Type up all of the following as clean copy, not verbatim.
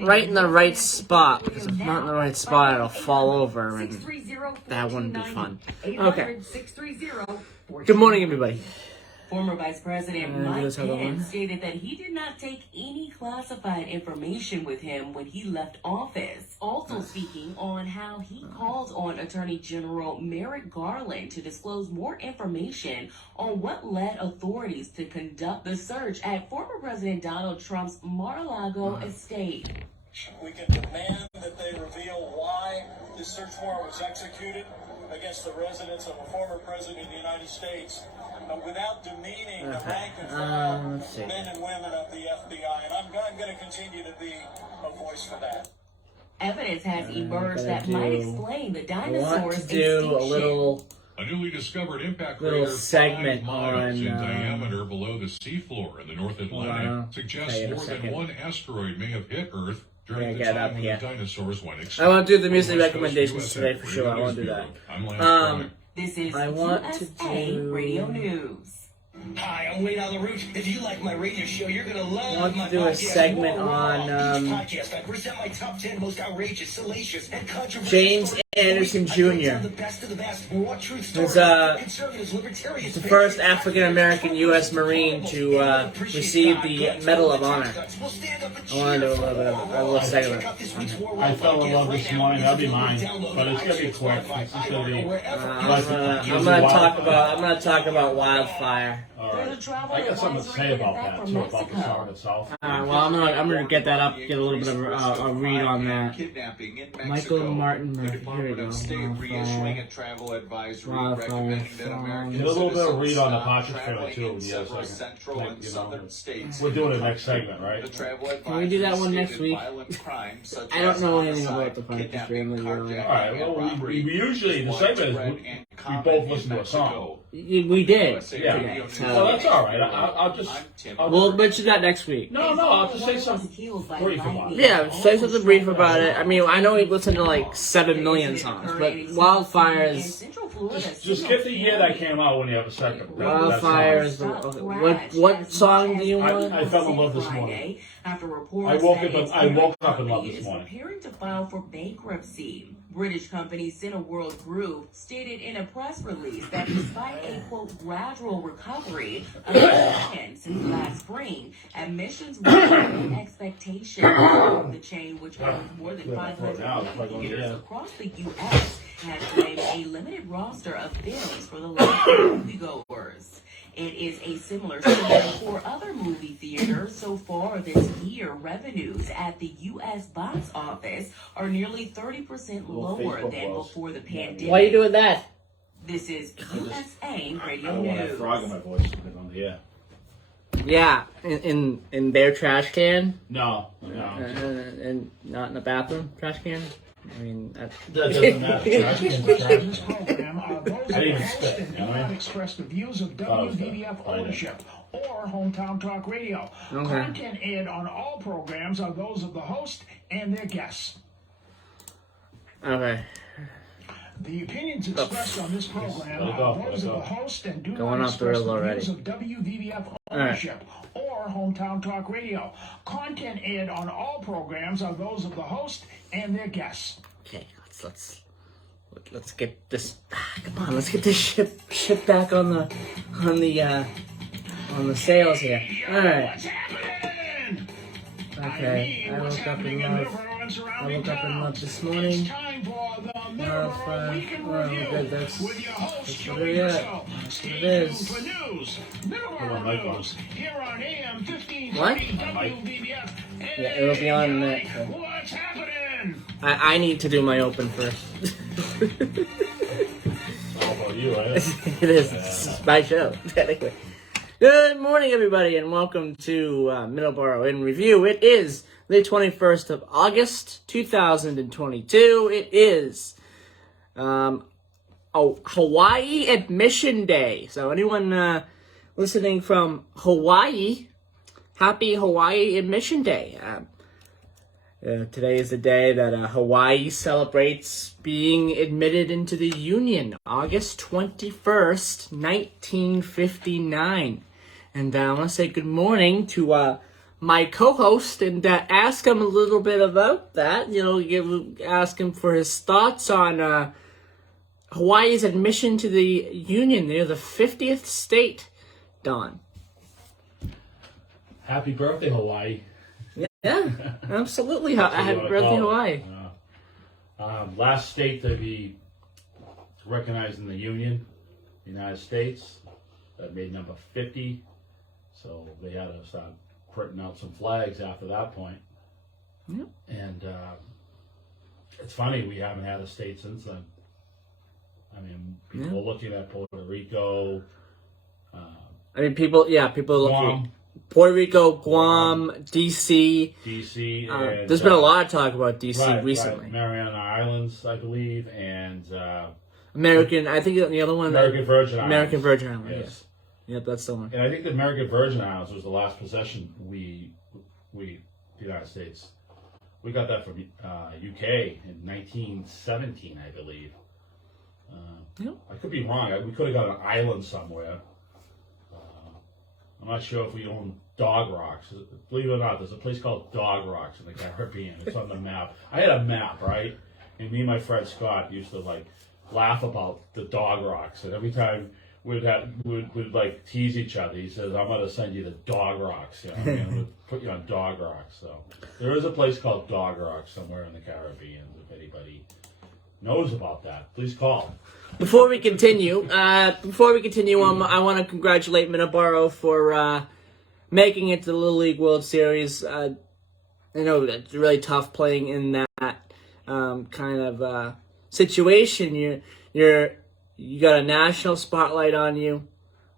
right in the right spot, because if not in the right spot, it'll fall over, and that wouldn't be fun. Okay. Good morning, everybody. Former Vice President Mike Pence stated that he did not take any classified information with him when he left office. Also speaking on how he called on Attorney General Merrick Garland to disclose more information on what led authorities to conduct the search at former President Donald Trump's Mar-a-Lago estate. We can demand that they reveal why this search warrant was executed against the residence of a former president of the United States, without demeaning the rank and file men and women of the FBI. And I'm going to continue to be a voice for that. Evidence has emerged that might explain the dinosaurs' extinction. A newly discovered impact Little crater segment 5 miles on, in diameter below the seafloor in the North Atlantic suggests more than one asteroid may have hit Earth during the time when the dinosaurs went extinct. I want to do the music recommendations today for sure. I want to do that. This is I want USA to do Radio News. Hi, I'm Wade on the Root. If you like my radio show, you're going to love I want my to do a podcast. segment on podcast. I present my top 10 most outrageous, salacious, and controversial James Anderson Jr. The best of the best, raw truth stories. He's the first African American U.S. Marine to receive the Medal of Honor. I want to do a little segment. I fell in love this morning. That'll be mine, but it's gonna be quick. It's just gonna be. I'm gonna talk about wildfire. I got something to say about that too, about the song itself. Well, I'm gonna get that up, get a little bit of a read on that. Michael Martin, here we go. Wildfire. Get a little bit of read on the Patrick trailer too. Yes, we're doing it next segment, right? Can we do that one next week? I don't know anything about the Patrick trailer. All right. Well, we usually the segment is we both listen to a song. We did. Yeah. So that's all right. I'll just. We'll mention that next week. No, I'll just say something brief about it. Yeah, say something brief about it. I mean, I know we listened to like 7 million songs, but Wildfire is... Just get the year that came out when you have a second. Wildfire is... What song do you want? I fell in love this morning. After I reports woke up in love this morning. Preparing to file for bankruptcy. British company Cineworld Group stated in a press release that despite a, quote, gradual recovery of demand since last spring, admissions were below expectations. The chain, which owns more than 500 theaters across the U.S., has claimed a limited roster of films for the local moviegoers. It is a similar story for other movie theaters. So far this year, revenues at the U.S. box office are nearly 30% lower than before the pandemic. Why are you doing that? This is USA Radio I don't want News. a frog in my voice on the air. Yeah, in their trash can? No. And not in the bathroom trash can? I mean, that doesn't matter. This program are those I didn't even of spit, and do not express the views of WVBF ownership or Hometown Talk Radio. Okay. Content aired on all programs are those of the host and their guests. Okay. The opinions expressed on this program are those of the host and do not off the rails express the already. views of WVBF ownership or Hometown Talk Radio. Content aired on all programs are those of the host and their guests. Okay, let's get this. Come on, let's get this ship back on the sails here. All right. What's happening? Okay, I woke up in love this morning. Good, that's what it is. That's what it is. What? Yeah, it'll be on that. What's happening? I need to do my open first. All about you, right? It is. This is my show, technically. Good morning, everybody, and welcome to Middleboro in Review. It is the 21st of August, 2022. It is Hawaii Admission Day. So anyone listening from Hawaii, happy Hawaii Admission Day. Today is the day that Hawaii celebrates being admitted into the Union, August 21st, 1959. And I want to say good morning to my co-host and ask him a little bit about that. Ask him for his thoughts on Hawaii's admission to the Union. They're the 50th state, Don. Happy birthday, Hawaii. Yeah, absolutely. Happy birthday, Hawaii. Last state to be recognized in the Union, the United States. That made number 50. So they had to start printing out some flags after that point. Yep. And it's funny, we haven't had a state since then. I mean, people are looking at Puerto Rico. People looking at Puerto Rico, Guam, DC. DC. There's been a lot of talk about DC recently. Right. Mariana Islands, I believe, and American. I think the other one. American Virgin Islands. American Virgin Islands. Yes. Yep, that's the one. And I think the American Virgin Islands was the last possession the United States. We got that from UK in 1917, I believe. Yep. I could be wrong. We could have got an island somewhere. I'm not sure if we own Dog Rocks. Believe it or not, there's a place called Dog Rocks in the Caribbean. It's on the map. I had a map, right? And me and my friend Scott used to laugh about the Dog Rocks. And every time we'd tease each other. He says, "I'm gonna send you the Dog Rocks. I'm gonna put you on Dog Rocks." So there is a place called Dog Rocks somewhere in the Caribbean. If anybody knows about that, please call. Before we continue, I want to congratulate Middleboro for making it to the Little League World Series. I know it's really tough playing in that kind of situation. You got a national spotlight on you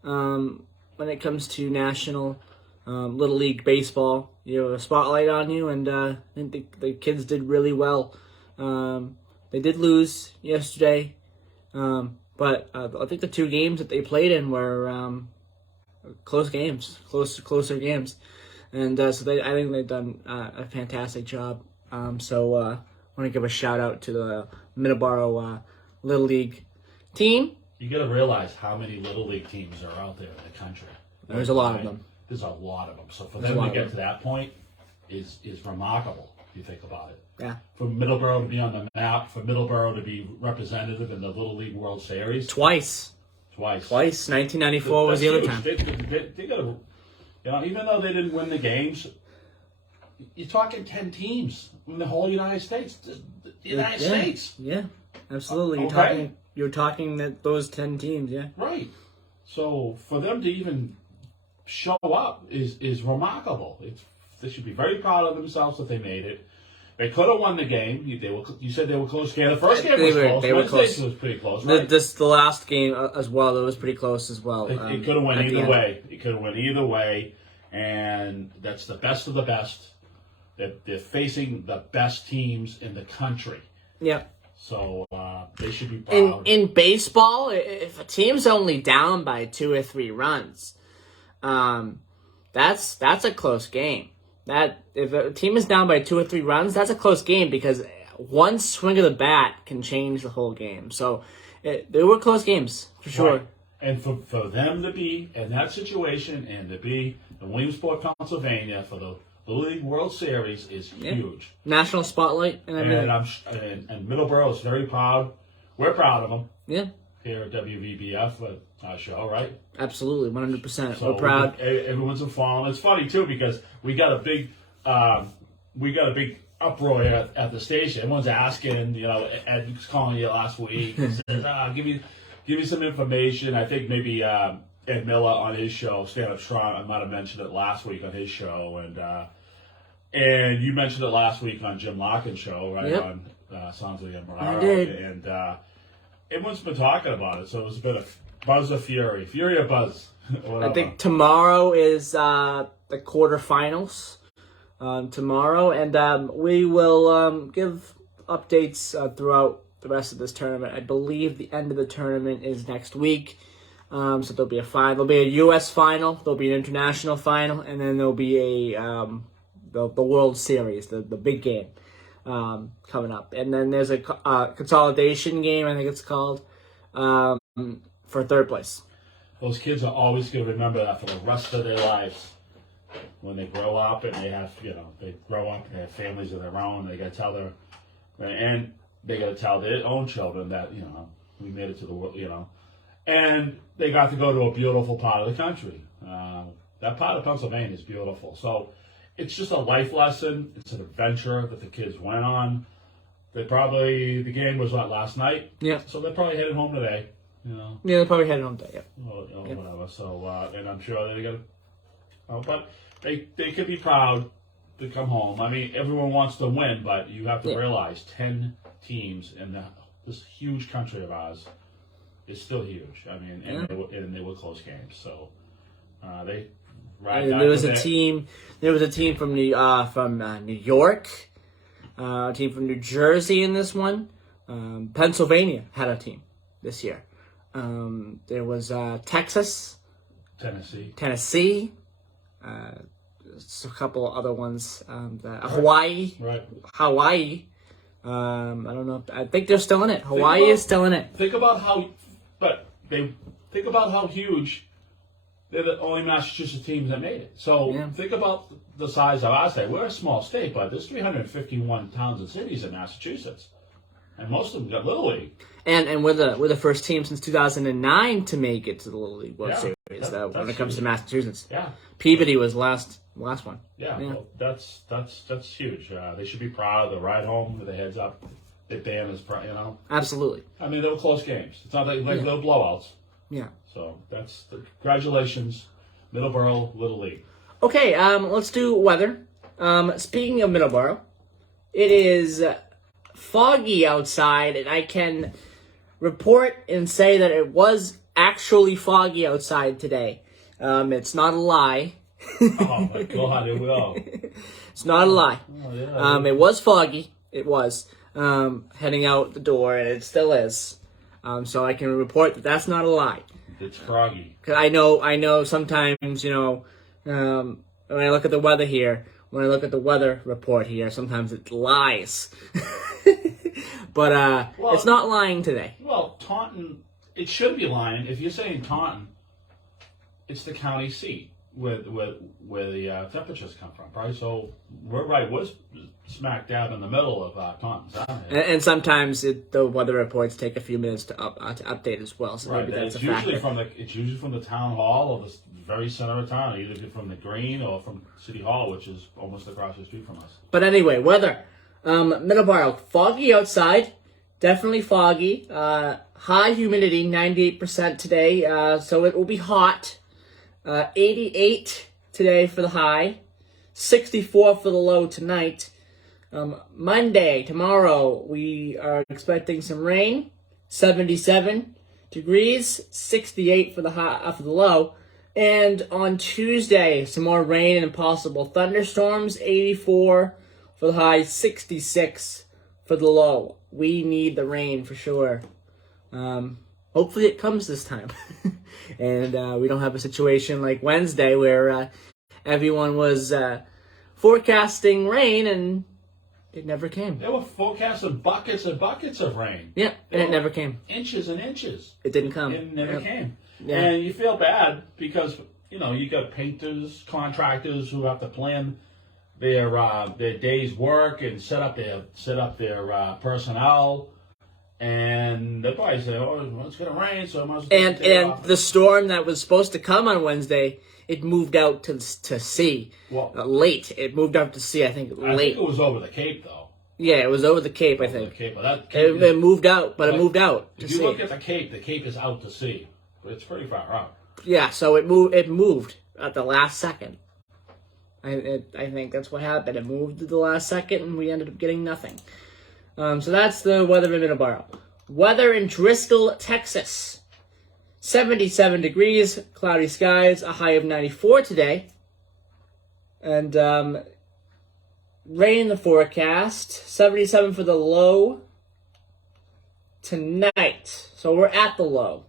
when it comes to national Little League baseball. You have a spotlight on you, and I think the kids did really well. They did lose yesterday. But I think the two games that they played in were closer games, and I think they've done a fantastic job. So I want to give a shout out to the Middleboro Little League team. You got to realize how many Little League teams are out there in the country. There's a lot of them. There's a lot of them. So for them to get to that point is remarkable. If you think about it. Yeah. For Middleboro to be on the map, for Middleboro to be representative in the Little League World Series. Twice. 1994 was the other time. They got to, even though they didn't win the games, you're talking 10 teams in the whole United States. The United States. Yeah, absolutely. You're talking that those 10 teams. Yeah. Right. So for them to even show up is remarkable. They should be very proud of themselves that they made it. They could have won the game. You said they were close. Yeah, the first game was close. They were close. Was pretty close. Right? The last game as well. It was pretty close as well. It could have went either way. It could have went either way, and that's the best of the best. They're facing the best teams in the country. Yeah. So they should be proud. In baseball, if a team's only down by 2 or 3 runs, that's a close game. That if a team is down by 2 or 3 runs, that's a close game because one swing of the bat can change the whole game. So they were close games for sure. Right. And for them to be in that situation and to be in Williamsport, Pennsylvania for the League World Series is huge. National spotlight and everything. And Middleboro is very proud. We're proud of them. Yeah. Here at WVBF, our show, right? Absolutely, 100%. So we're proud. Everyone's following. It's funny too because we got a big uproar at the station. Everyone's asking. Ed was calling you last week. He says, give me some information. I think maybe Ed Miller on his show, Stand Up Strong, I might have mentioned it last week on his show, and you mentioned it last week on Jim Larkin's show, right? Yep. On Sansley and Moraro. I did. And everyone's been talking about it, so it was a bit of buzz of fury or buzz. I think tomorrow is the quarterfinals. Tomorrow, and we will give updates throughout the rest of this tournament. I believe the end of the tournament is next week. So there'll be there'll be a U.S. final, there'll be an international final, and then there'll be the World Series, the big game coming up. And then there's a consolidation game, I think it's called, for third place. Those kids are always going to remember that for the rest of their lives. when they grow up and they have, they grow up and they have families of their own. They got to tell and they got to tell their own children that, we made it to the world, and they got to go to a beautiful part of the country. That part of Pennsylvania is beautiful. So it's just a life lesson. It's an adventure that the kids went on. The game was last night? Yeah. So they're probably headed home today. Yeah, they're probably headed home today. Yeah. Whatever. So, and I'm sure they're gonna. But they could be proud to come home. I mean, everyone wants to win, but you have to realize 10 teams in this huge country of ours is still huge. I mean, and they were close games. So they. There was a team. There was a team from New York, a team from New Jersey in this one. Pennsylvania had a team this year. There was Texas, Tennessee, a couple other ones. Hawaii, Hawaii. I don't know. I think they're still in it. Hawaii is still in it. Think about how huge. They're the only Massachusetts teams that made it. So think about the size of our state. We're a small state, but there's 351 towns and cities in Massachusetts, and most of them got Little League. And we're the first team since 2009 to make it to the Little League World Series. When it comes to Massachusetts, Peabody was last one. Well, that's huge. They should be proud. They ride home with their heads up. Their band is proud. Absolutely. I mean, they were close games. It's not like they were blowouts. Yeah. So congratulations, Middleboro Little League. Okay, let's do weather. Speaking of Middleboro, it is foggy outside, and I can report and say that it was actually foggy outside today. It's not a lie. Oh my God, it will. It's not a lie. Oh, yeah. It was foggy. It was heading out the door, and it still is. So I can report that that's not a lie. It's froggy. Cause I know. Sometimes when I look at the weather here, when I look at the weather report here, sometimes it lies. But it's not lying today. Well, Taunton, it should be lying. If you're saying Taunton, it's the county seat where the temperatures come from, right? So we're right. We're smack dab in the middle of Taunton. And sometimes the weather reports take a few minutes to update as well. So maybe that's a factor. It's usually from the town hall or the very center of town, either from the Green or from City Hall, which is almost across the street from us. But anyway, weather. Middleboro, foggy outside. Definitely foggy. High humidity, 98% today. So it will be hot. 88 today for the high. 64 for the low tonight. Monday, tomorrow, we are expecting some rain. 77 degrees. 68 for the high, for the low. And on Tuesday, some more rain and possible thunderstorms. 84 for the high, 66 for the low. We need the rain for sure. Hopefully it comes this time. And we don't have a situation like Wednesday where everyone was forecasting rain and it never came. They were forecasting buckets and buckets of rain. Yeah, and it never came. Inches and inches. It didn't come. It never came. Yeah. And you feel bad because, you got painters, contractors who have to plan their day's work and set up their personnel. And they'll probably say, it's going to rain, so I might as well And the storm that was supposed to come on Wednesday, it moved out to sea late. It moved out to sea, I think, late. I think it was over the Cape, though. Yeah, it was over the Cape, I think. The Cape, but Cape it moved out, but it moved out to sea. If you look at the Cape is out to sea. It's pretty far out. Yeah, so it moved at the last second. I think that's what happened. It moved at the last second, and we ended up getting nothing. So that's the weather in Middleboro. Weather in Driscoll, Texas. 77 degrees, cloudy skies, a high of 94 today. And rain in the forecast. 77 for the low tonight. So we're at the low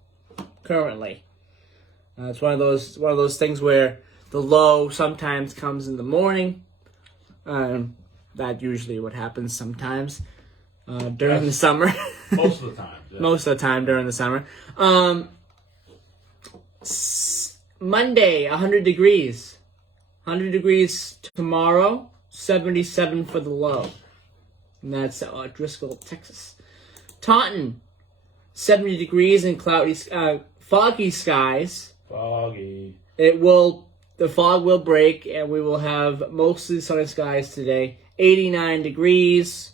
currently. It's one of those things where the low sometimes comes in the morning. That usually what happens sometimes. During the summer. Most of the time. Yeah. Most of the time during the summer. Monday, 100 degrees. 100 degrees tomorrow, 77 for the low. And that's Driscoll, Texas. Taunton, 70 degrees and cloudy, foggy skies. Foggy. The fog will break, and we will have mostly sunny skies today. 89 degrees.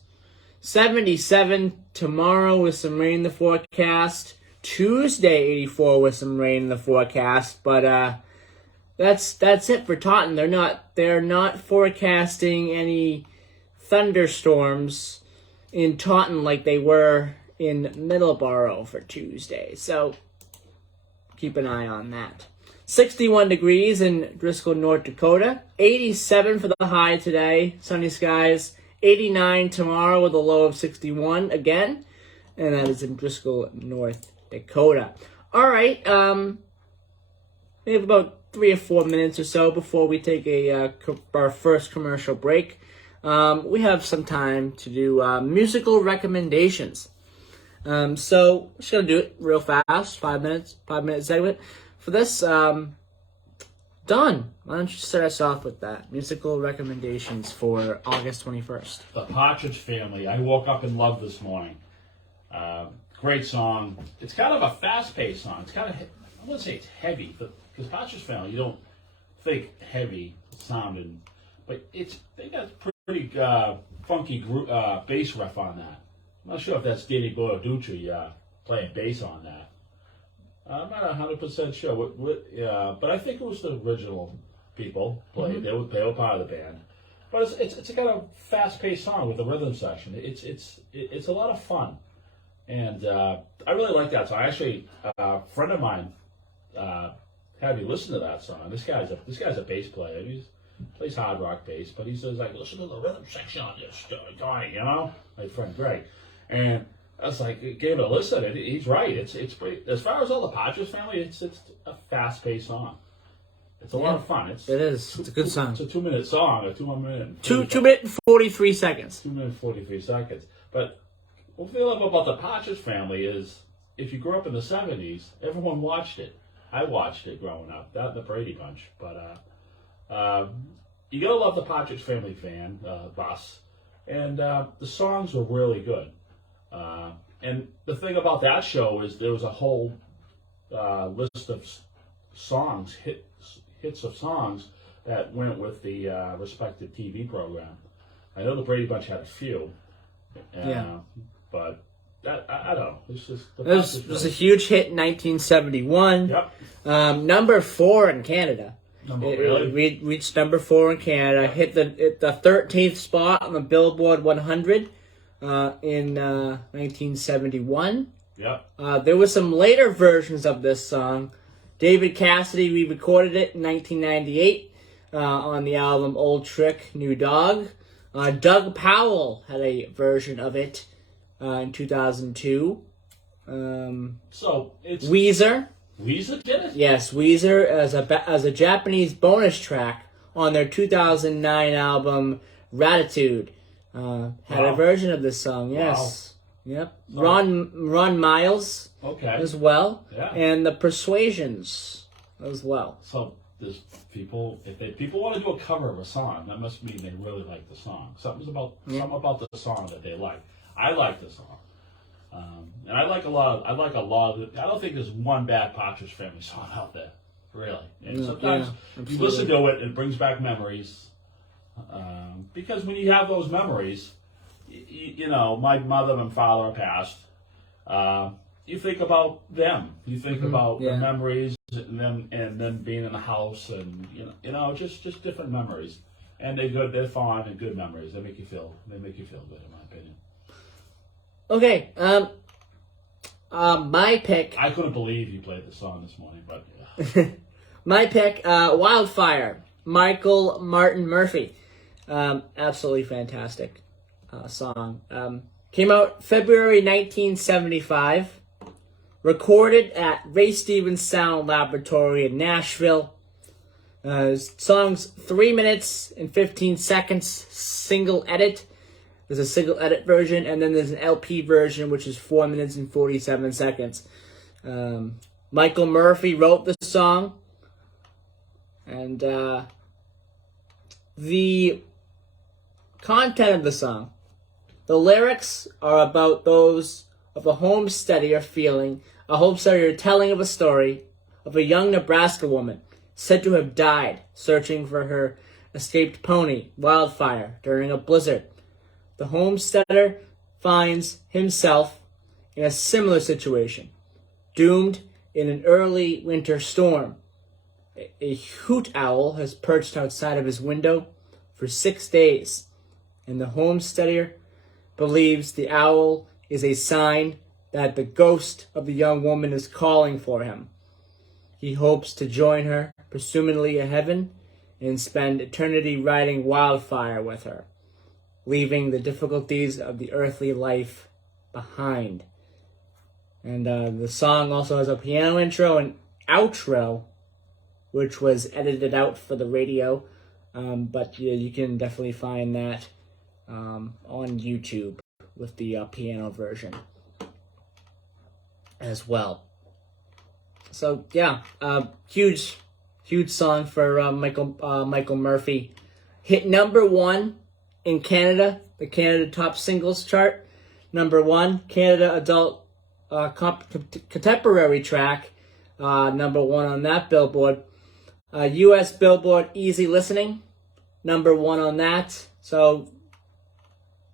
77 tomorrow with some rain in the forecast. Tuesday, 84 with some rain in the forecast. But that's it for Taunton. They're not forecasting any thunderstorms in Taunton like they were in Middleboro for Tuesday. So keep an eye on that. 61 degrees in Driscoll, North Dakota. 87 for the high today. Sunny skies. 89 tomorrow with a low of 61 again. And that is in Driscoll, North Dakota. All right. We have about 3 or 4 minutes or so before we take our first commercial break. We have some time to do musical recommendations. So I'm just going to do it real fast. 5 minute segment. For this, Don, why don't you start us off with that? Musical recommendations for August 21st. The Partridge Family. I woke up in love this morning. Great song. It's kind of a fast-paced song. It's kind of, I wouldn't say it's heavy, because Partridge Family, you don't think heavy sounding, but they got pretty funky bass riff on that. I'm not sure if that's Danny Bonaducci playing bass on that. I'm not 100% sure. But I think it was the original people played. Mm-hmm. They were part of the band. But it's a kind of fast-paced song with a rhythm section. It's a lot of fun, and I really like that song. Actually, a friend of mine had me listen to that song. This guy's a bass player. He plays hard rock bass, but he says, like, listen to the rhythm section on this, Donnie. My friend Greg, and I was like, gave it a listen, and he's right. It's pretty, as far as all the Partridge Family, it's a fast-paced song. It's a lot of fun. It is. It's a good song. It's a 2-minute song, a 2 minute. 2 minute and 43 seconds. 2 minutes 43 seconds. But what we love about the Partridge Family is, if you grew up in the 70s, everyone watched it. I watched it growing up. That and the Brady Bunch. But you gotta love the Partridge Family bus, and the songs were really good. And the thing about that show is there was a whole list of songs, hits of songs that went with the respective TV program. I know the Brady Bunch had a few, but I don't know. It's just it was a huge hit in 1971. Yep. Number 4 in Canada. Really? It reached number 4 in Canada. Hit the 13th spot on the Billboard 100. In 1971. Yep. There were some later versions of this song. David Cassidy re-recorded it in 1998 on the album Old Trick, New Dog. Doug Powell had a version of it in 2002. So it's Weezer. Weezer did it? Yes, Weezer as a Japanese bonus track on their 2009 album Ratitude. Had a version of this song, yes. Wow. Yep. So, Ron Miles as well. Yeah. And the Persuasions as well. So there's people, if people want to do a cover of a song, that must mean they really like the song. Something about the song that they like. I like the song. And I like a lot of it. I don't think there's one bad Partridge Family song out there. Really. And sometimes you listen to it, it brings back memories. Because when you have those memories, you know, my mother and father passed. You think about them. You think about the memories and them being in the house, and you know, just different memories. And they're fond and good memories. They make you feel good, in my opinion. Okay. My pick. I couldn't believe you played the song this morning, but my pick, Wildfire, Michael Martin Murphey. Absolutely fantastic song. Came out February 1975. Recorded at Ray Stevens Sound Laboratory in Nashville. Song's 3 minutes and 15 seconds, single edit. There's a single edit version, and then there's an LP version, which is 4 minutes and 47 seconds. Michael Murphy wrote the song, and the content of the song. The lyrics are about those of a homesteader telling of a story of a young Nebraska woman said to have died searching for her escaped pony, Wildfire, during a blizzard. The homesteader finds himself in a similar situation, doomed in an early winter storm. A hoot owl has perched outside of his window for 6 days, and the homesteader believes the owl is a sign that the ghost of the young woman is calling for him. He hopes to join her, presumably in heaven, and spend eternity riding Wildfire with her, leaving the difficulties of the earthly life behind. And the song also has a piano intro and outro, which was edited out for the radio, but you can definitely find that on YouTube with the piano version as well. So yeah, huge song for Michael Murphy. Hit number 1 in Canada, the Canada Top Singles Chart. Number 1, Canada Adult Contemporary Track. Number 1 on that Billboard. U.S. Billboard Easy Listening. Number 1 on that. So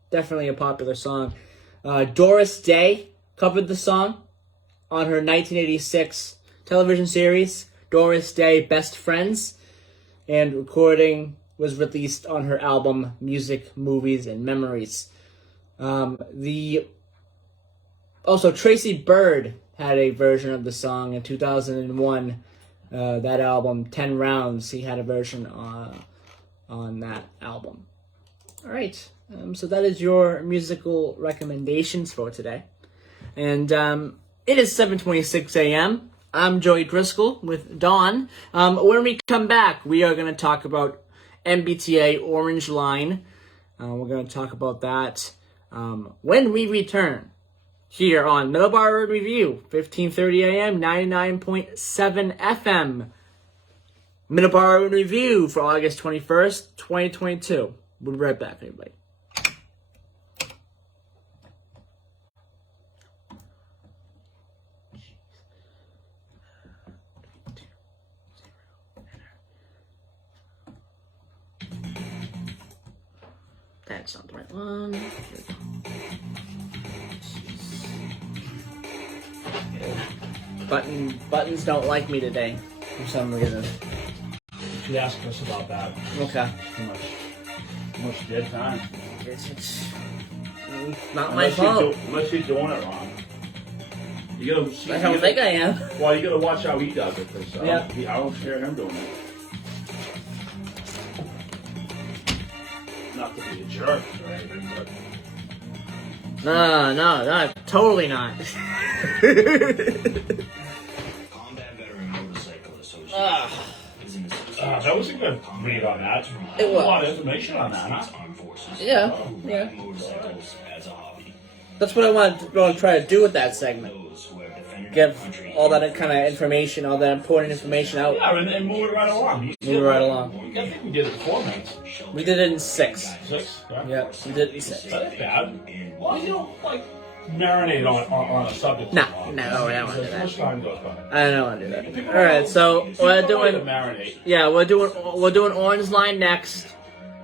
definitely a popular song. Doris Day covered the song on her 1986 television series, Doris Day Best Friends, and recording was released on her album Music, Movies, and Memories. Also, Tracy Byrd had a version of the song in 2001. That album, 10 Rounds, he had a version on that album. All right, so that is your musical recommendations for today. And it is 7:26 a.m. I'm Joey Driscoll with Dawn. When we come back, we are going to talk about MBTA Orange Line. We're going to talk about that when we return here on Middleboro Road Review, 1530 AM, 99.7 FM. Middleboro Road Review for August 21st, 2022. We'll be right back, everybody. That's not the right one. Buttons don't like me today for some reason. She asked us about that. Okay. Too much dead time. It's not my fault. Unless you're doing it wrong. You gotta see. I don't think I am. Well, you gotta watch how he does it, because Yeah. I don't hear him doing it. Not to be a jerk or anything, but No, totally not. Combat Veteran Motorcycle Association is an that was a good read on that. It was. A lot of information on that, huh? armed forces. Yeah. Motorcycles as a hobby. That's what I want to try to do with that segment. Those who have defended Give our country all that kind of information, all that important information out. Yeah, and move it right along. Move it right along. I think we did it in 4 minutes. We did it in 6. 6? Yeah, we did it in 6. That ain't bad. Well, you don't, marinate on a subject. No, too long. I don't want to do Too much that. time goes by. I don't want to do that. All right, so we're People like to doing. marinate. Yeah, we're doing Orange Line next.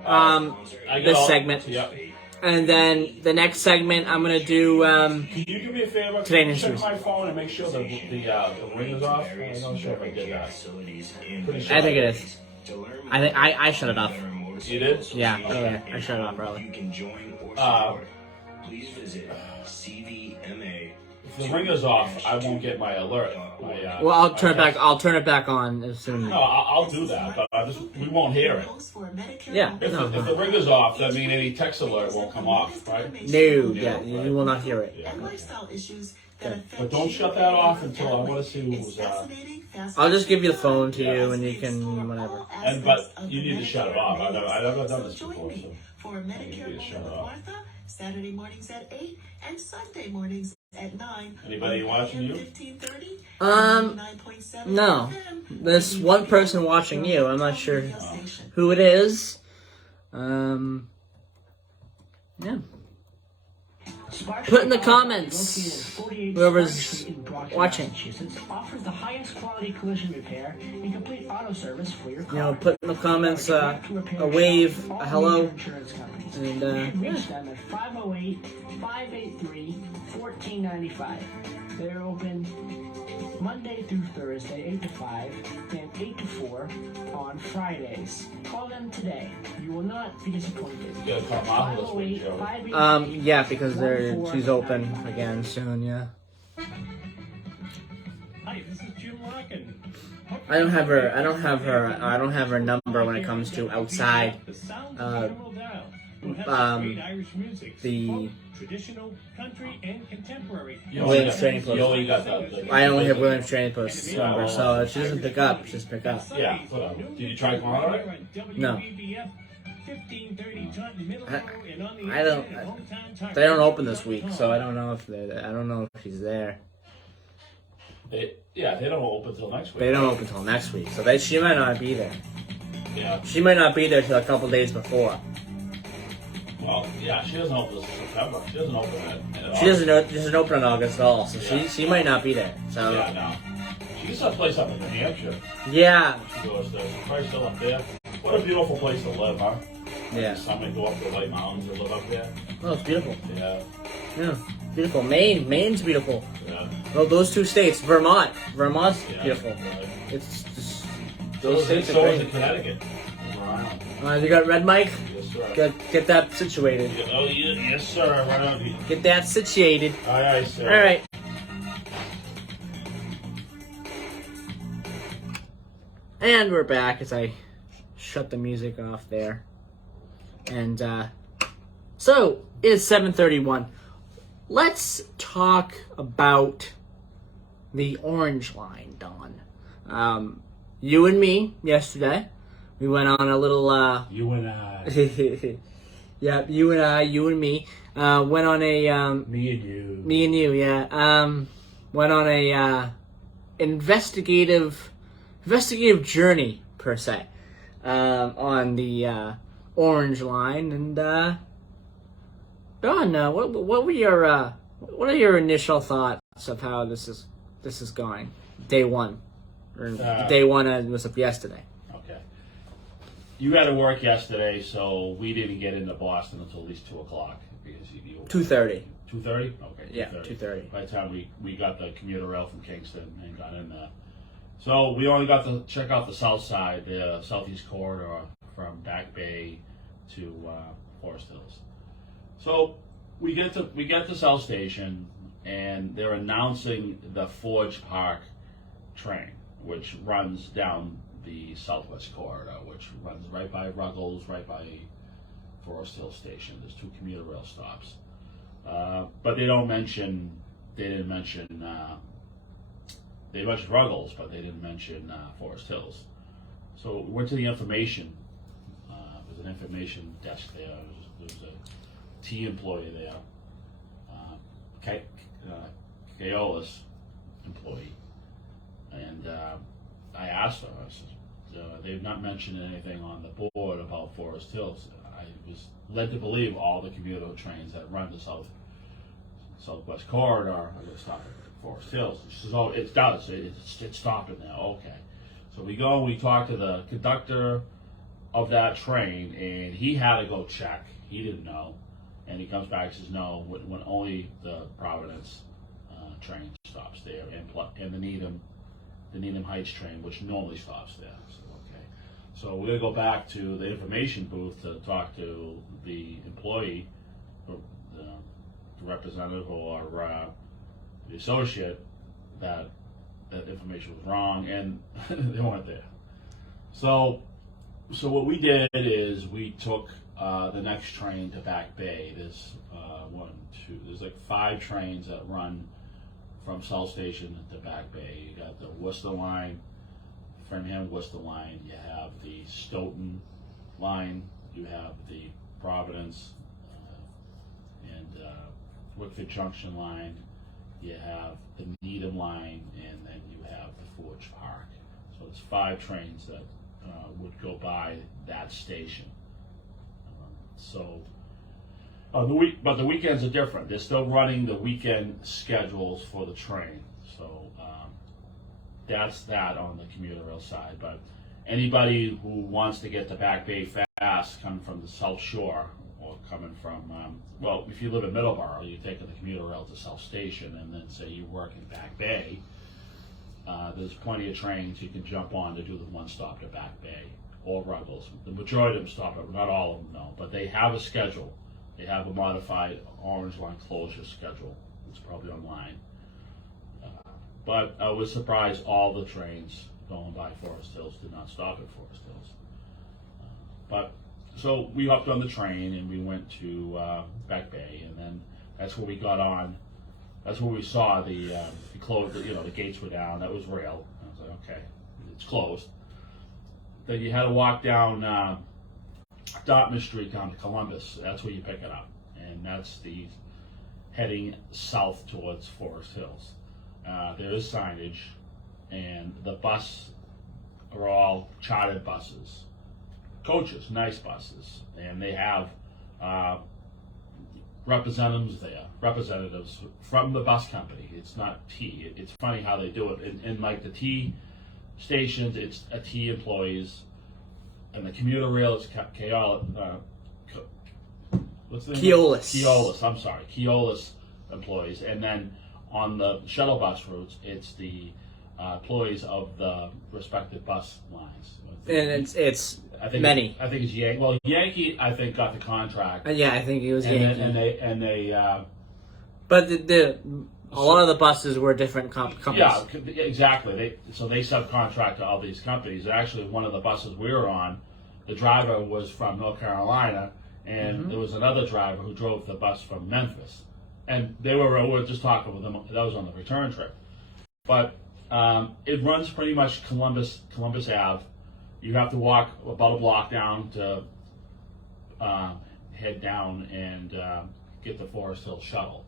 I got This all- segment. Yep. And then the next segment, I'm gonna do. Can you do me a favor? Today in Check News. my phone and make sure the ring is off. I'm not sure if I did that. Pretty sure. I think it is. I think I shut it off. You did? Yeah, I shut it off You early. can join or Uh, support. Please visit CVMA. If the ring is off, I won't get my alert. Well, I'll turn it back on as soon. No, I'll do that, but we won't hear it. Yeah. If the ring is off, that means any text alert won't come off, right? No, yeah, you will not hear it. Yeah. But don't shut that off until I want to see who's. I'll just give you the phone to you, and you can whatever. But you need to shut it off. I've never done this before, so. For Medicare shut it with off. Martha, Saturday mornings at 8 and Sunday mornings at 9. Anybody watching you? 1530, No. There's one person watching you. I'm not sure who it is. Yeah. Put in the comments, whoever's watching. Offers the highest quality collision repair and complete auto service for your car. You know, put in the comments a wave, a hello, and You can reach them at 508-583-1495. They're open Monday through Thursday, 8 to 5, and 8 to 4 on Fridays. Call them today. You will not be disappointed. You gotta call Martha this week, Joe. yeah, because she's open again soon. Yeah. Hi, this is Jim Larkin. I don't have her number when it comes to outside. The traditional, country, and contemporary. Williams Training Post. You only got the I only have Williams Training Post number, so if she doesn't pick up, just pick up. yeah. Did you try calling her? No. I don't. They don't open this week, so I don't know if she's there. They don't open till next week. They don't open till next week, so she might not be there. Yeah. She might not be there till a couple days before. Well, yeah, she doesn't open this September. She doesn't open it. She doesn't open in August at all, so she might not be there. So Yeah, no. She used to have a place up in New Hampshire. yeah, She goes there. She's probably still up there. What a beautiful place to live, huh? yeah. Somebody go up to the White Mountains and live up there. Oh, it's beautiful. Yeah, Yeah, beautiful. Maine's beautiful. yeah. Well, those two states, Vermont's Yeah. beautiful. Right. It's just So those states is are it great. Connecticut. Wow. You got Red Mike? Yes, sir. Get that situated. Oh, yes, sir. Right on. Get that situated. Aye, aye, sir. All right. And we're back as I shut the music off there. And so it's 7:31. Let's talk about the Orange Line, Don. You and me yesterday, we went on a little. You and I. Yeah, you and me, went on a. Me and you. Me and you, yeah. Went on a investigative journey per se, on the Orange Line, and Don, what are your initial thoughts of how this is going? Day one, or day one was up yesterday. Okay. You had to work yesterday, so we didn't get into Boston until at least 2:00 because you 2:30. 2:30? Okay. Yeah, 2:30. By the time we got the commuter rail from Kingston and got in there. So we only got to check out the south side, the southeast corridor from Back Bay to Forest Hills. So we get to South Station, and they're announcing the Forge Park train, which runs down the southwest corridor, which runs right by Ruggles, right by Forest Hill Station. There's two commuter rail stops, but they mentioned Ruggles, but they didn't mention Forest Hills. So we went to the information. There's an information desk there. There was a T employee there, Kaola's employee, and I asked her. I said, "They've not mentioned anything on the board about Forest Hills." I was led to believe all the commuter trains that run the southwest corridor are going to stop at Forest Hills. She says, "Oh, it does. It's stopping now." Okay, so we go and we talk to the conductor of that train, and he had to go check. He didn't know, and he comes back and says, "No, when only the Providence train stops there, and the Needham Heights train, which normally stops there." So okay, so we're gonna go back to the information booth to talk to the employee, or the representative, or the associate, that information was wrong, and they weren't there. So what we did is we took the next train to Back Bay. There's there's like 5 trains that run from South Station to Back Bay. You got the Worcester line, Framingham Worcester line. You have the Stoughton line. You have the Providence and Wickford Junction line. You have the Needham line, and then you have the Forge Park. So there's 5 trains that would go by that station. So but the weekends are different. They're still running the weekend schedules for the train. So that's that on the commuter rail side. But anybody who wants to get to Back Bay fast, coming from the South Shore, or coming from, well, if you live in Middleboro, you take the commuter rail to South Station, and then say you work in Back Bay, there's plenty of trains you can jump on to do the one stop to Back Bay or Ruggles. The majority of them stop at, not all of them, no, but they have a schedule. They have a modified Orange Line closure schedule. It's probably online. But I was surprised all the trains going by Forest Hills did not stop at Forest Hills. But so we hopped on the train and we went to Back Bay, and then that's where we got on. That's where we saw the closed. The gates were down. That was rail. I was like, okay, it's closed. Then you had to walk down Dartmouth Street down to Columbus. That's where you pick it up, and that's the heading south towards Forest Hills. There is signage, and the bus are all chartered buses, coaches, nice buses, and they have representatives from the bus company. It's not T. It's funny how they do it. In like the T stations, it's a T employees, and the commuter rail is what's the name? Keolis. I'm sorry, Keolis employees, and then on the shuttle bus routes, it's the employees of the respective bus lines. And it's I think many. I think it's Yankee. Well, Yankee, I think, got the contract. Yeah, I think it was Yankee. And they. But a lot of the buses were different companies. Yeah, exactly. They subcontract to all these companies. Actually, one of the buses we were on, the driver was from North Carolina, and there was another driver who drove the bus from Memphis. And we were just talking with them. That was on the return trip. But it runs pretty much Columbus Ave. You have to walk about a block down to head down and get the Forest Hill shuttle.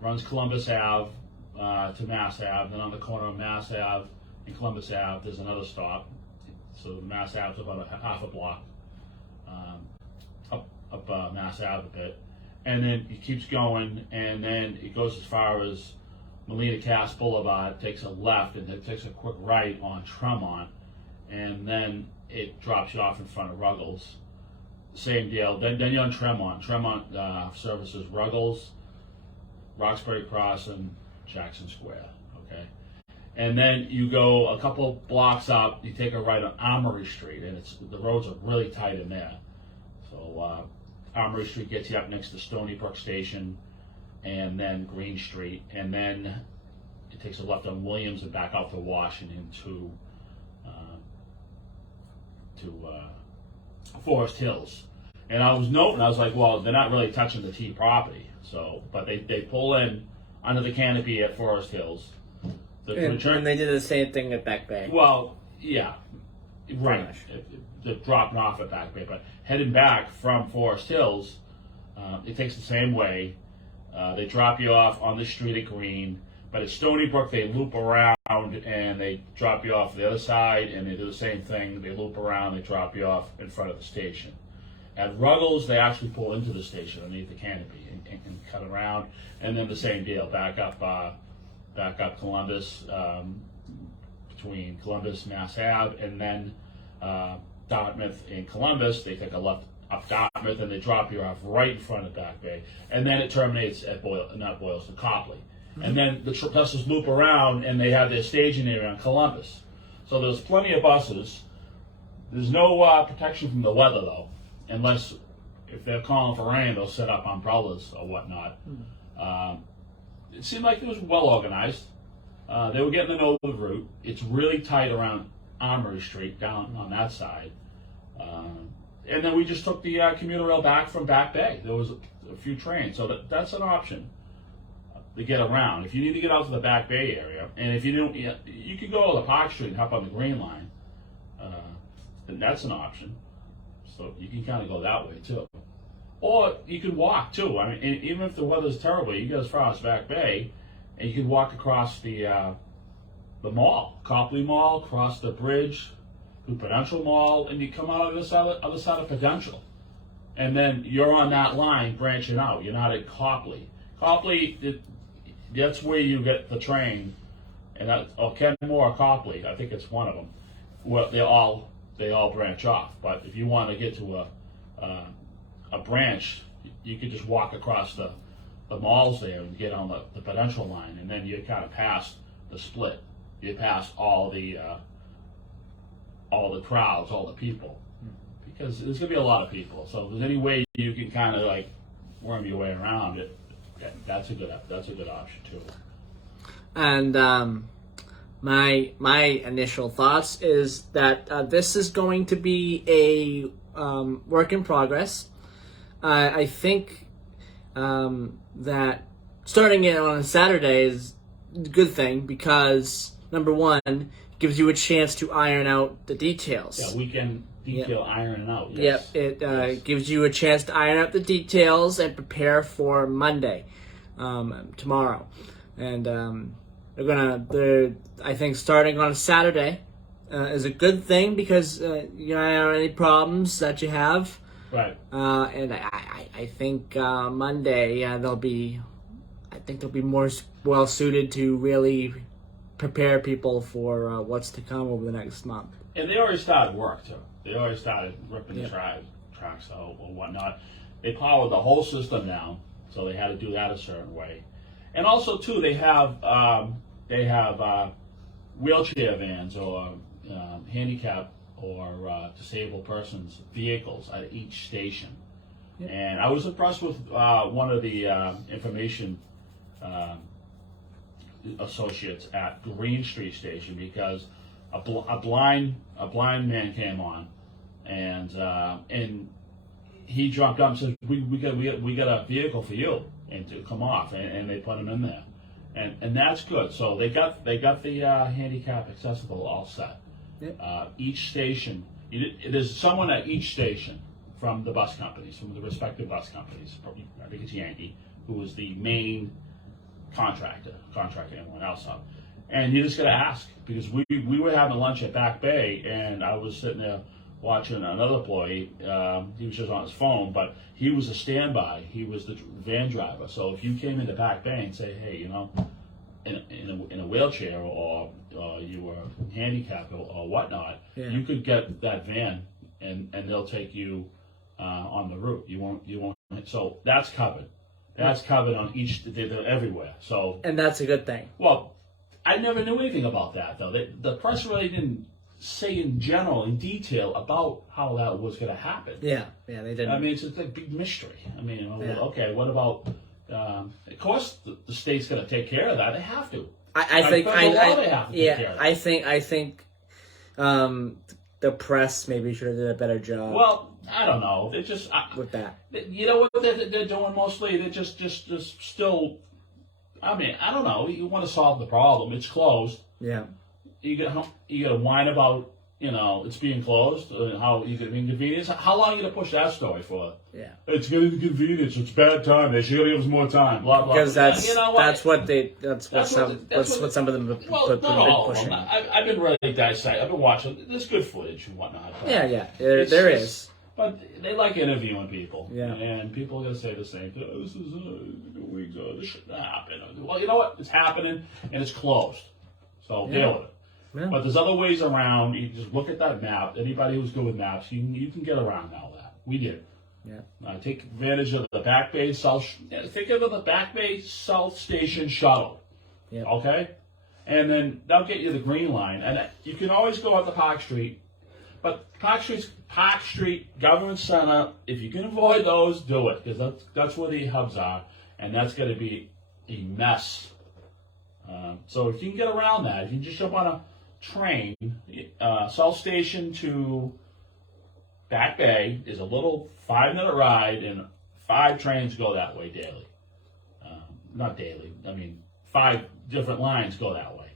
Runs Columbus Ave to Mass Ave. Then on the corner of Mass Ave and Columbus Ave, there's another stop. So Mass Ave's about half a block up Mass Ave a bit. And then it keeps going, and then it goes as far as Molina Cass Boulevard, takes a left, and it takes a quick right on Tremont, and then it drops you off in front of Ruggles. Same deal. Then you're on Tremont. Tremont services Ruggles, Roxbury Crossing, Jackson Square. Okay, and then you go a couple blocks up. You take a right on Armory Street, and the roads are really tight in there. So Armory Street gets you up next to Stony Brook Station, and then Green Street, and then it takes a left on Williams and back out to Washington to Forest Hills. And I was noting, I was like, well, they're not really touching the T property. So, but they pull in under the canopy at Forest Hills. And they did the same thing at Back Bay. Well, yeah, right. They're dropping off at Back Bay, but heading back from Forest Hills, it takes the same way. They drop you off on the street at Green, but at Stony Brook they loop around and they drop you off the other side, and they do the same thing. They loop around, they drop you off in front of the station. At Ruggles, they actually pull into the station underneath the canopy and cut around, and then the same deal, back up Columbus, between Columbus, Mass Ave, and then Dartmouth and Columbus. They take a left up Dartmouth and they drop you off right in front of Back Bay, and then it terminates at Copley. And then the buses loop around and they have their staging area on Columbus. So there's plenty of buses. There's no protection from the weather though, unless if they're calling for rain, they'll set up umbrellas or whatnot. It seemed like it was well organized. They were getting to know the route. It's really tight around Armory Street down on that side. And then we just took the commuter rail back from Back Bay. There was a few trains, so that's an option to get around. If you need to get out to the Back Bay area, and if you don't, you could go to the Park Street and hop on the Green Line. And that's an option. So you can kind of go that way too. Or you could walk too. I mean, even if the weather's terrible, you get as far as Back Bay, and you can walk across the mall, Copley Mall, cross the bridge, through Prudential Mall, and you come out on the other side of Prudential. and then you're on that line branching out. You're not at Copley. Copley, that's where you get the train, and Kenmore or Copley, I think it's one of them. Well, they all branch off. But if you want to get to a branch, you could just walk across the malls there and get on the Prudential line, and then you kind of pass the split. You pass all the crowds, all the people, because there's gonna be a lot of people. So if there's any way you can kind of like worm your way around it, that's a good option too. And my initial thoughts is that this is going to be a work in progress. I think that starting it on a Saturday is a good thing because, number one, gives you a chance to iron out the details. Yeah, weekend detail ironing out. Yes. Yep, it gives you a chance to iron out the details and prepare for Monday, tomorrow. And I think starting on a Saturday is a good thing because you don't have any problems that you have. Right. And I think Monday they'll be more well suited to really prepare people for what's to come over the next month. And they already started work too. They already started ripping the tracks out or whatnot. They powered the whole system down, so they had to do that a certain way. And also too, they have wheelchair vans or handicap or disabled persons vehicles at each station. Yep. And I was impressed with one of the information associates at Green Street Station because a blind man came on and he jumped up and said, we got a vehicle for you and to come off, and they put him in there, and that's good. So they got the handicap accessible all set. Yep. Each station, there's someone at each station from the bus companies, from the respective bus companies. I think it's Yankee, who is the main contracting everyone else up. And you just got to ask, because we were having lunch at Back Bay, and I was sitting there watching another employee. He was just on his phone, but he was a standby. He was the van driver. So if you came into Back Bay and say, hey, in a wheelchair or you were handicapped or whatnot, you could get that van and they'll take you on the route. You won't. So that's covered. That's covered on each. They're everywhere. So and that's a good thing. Well, I never knew anything about that though. The press really didn't say in general, in detail, about how that was going to happen. Yeah, they didn't. I mean, it's a big mystery. I mean, okay, what about? Of course, the state's going to take care of that. They have to. I think I think the press maybe should have did a better job. Well, I don't know. They just with that. You know what they're doing mostly? They're just still. I mean, I don't know. You want to solve the problem. It's closed. Yeah. You got to whine about it's being closed and how you get inconvenience. How long are you going to puch that story for? Yeah. It's getting inconvenience. It's bad time. They should give us more time. Blah blah. Because that's what some of them have been pushing. I've been really dissecting. I've been watching. There's good footage and whatnot. There is. But they like interviewing people. Yeah. And people are going to say the same thing. This shouldn't happen. Well, you know what? It's happening and it's closed. So deal with it. Yeah. But there's other ways around. You just look at that map. Anybody who's good with maps, you can get around all that. We did. Yeah. Take advantage of the Back Bay South. Think of the Back Bay South Station shuttle. Yeah. Okay. And then they'll get you the Green Line, and you can always go out to Park Street. But Park Street, Government Center. If you can avoid those, do it, because that's where the hubs are, and that's going to be a mess. So if you can get around that, if you just jump on a train, South Station to Back Bay is a little 5-minute ride, and 5 trains go that way daily. Not daily. I mean, 5 different lines go that way,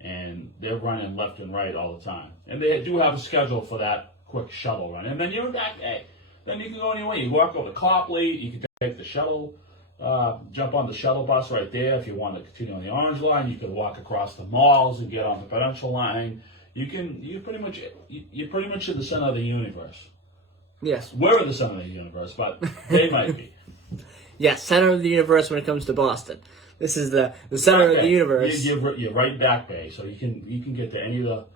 and they're running left and right all the time. And they do have a schedule for that quick shuttle run. And then you're in Back Bay. Then you can go anywhere. You walk over to Copley. You can take the shuttle. Jump on the shuttle bus right there. If you want to continue on the Orange Line, you can walk across the malls and get on the Prudential Line. You're pretty much in the center of the universe. Yes. We're the center of the universe, but they might be. Yes, center of the universe when it comes to Boston. This is the center of the universe. You're right back bay, so you can get to any of the,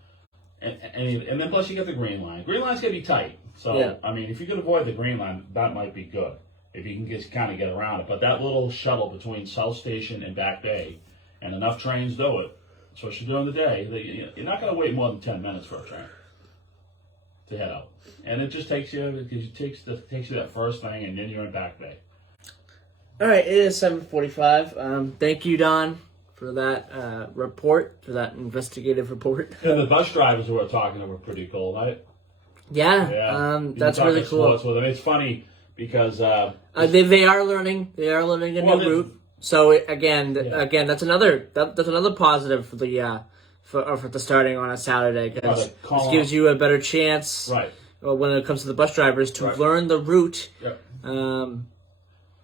and then plus you get the Green Line. Green Line's gonna be tight, so Yeah. I mean, if you could avoid the Green Line, that might be good. If you can just kind of get around it, but that little shuttle between South Station and Back Bay, and enough trains do it, especially during the day, you're not gonna wait more than 10 minutes for a train to head out, and it just takes you takes you that first thing, and then you're in Back Bay. All right, it is 7:45. Thank you, Don, for that report, for that investigative report. And the bus drivers who were talking were pretty cool, right? Yeah, that's really cool. With them. It's funny because they are learning. They are learning a new route. So again, that's another positive for the for the starting on a Saturday, because this gives you a better chance, right, when it comes to the bus drivers to learn the route. Yep.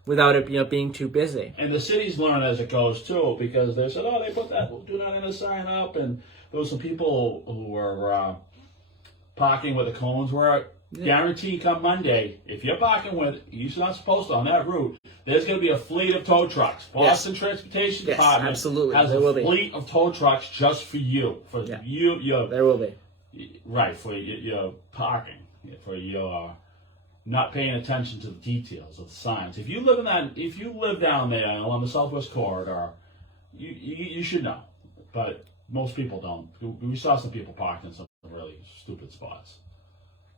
Without it being too busy. And the cities learn as it goes, too, because they said, they put that do not enter sign up, and there was some people who were parking where the cones were. Guaranteed come Monday, if you're parking with, you're not supposed to on that route, there's going to be a fleet of tow trucks. Boston Transportation Department absolutely. has a fleet of tow trucks just for you. There will be. Right, for your parking, for your... not paying attention to the details of the signs. If you live down there on the Southwest Corridor, you should know. But most people don't. We saw some people parked in some really stupid spots.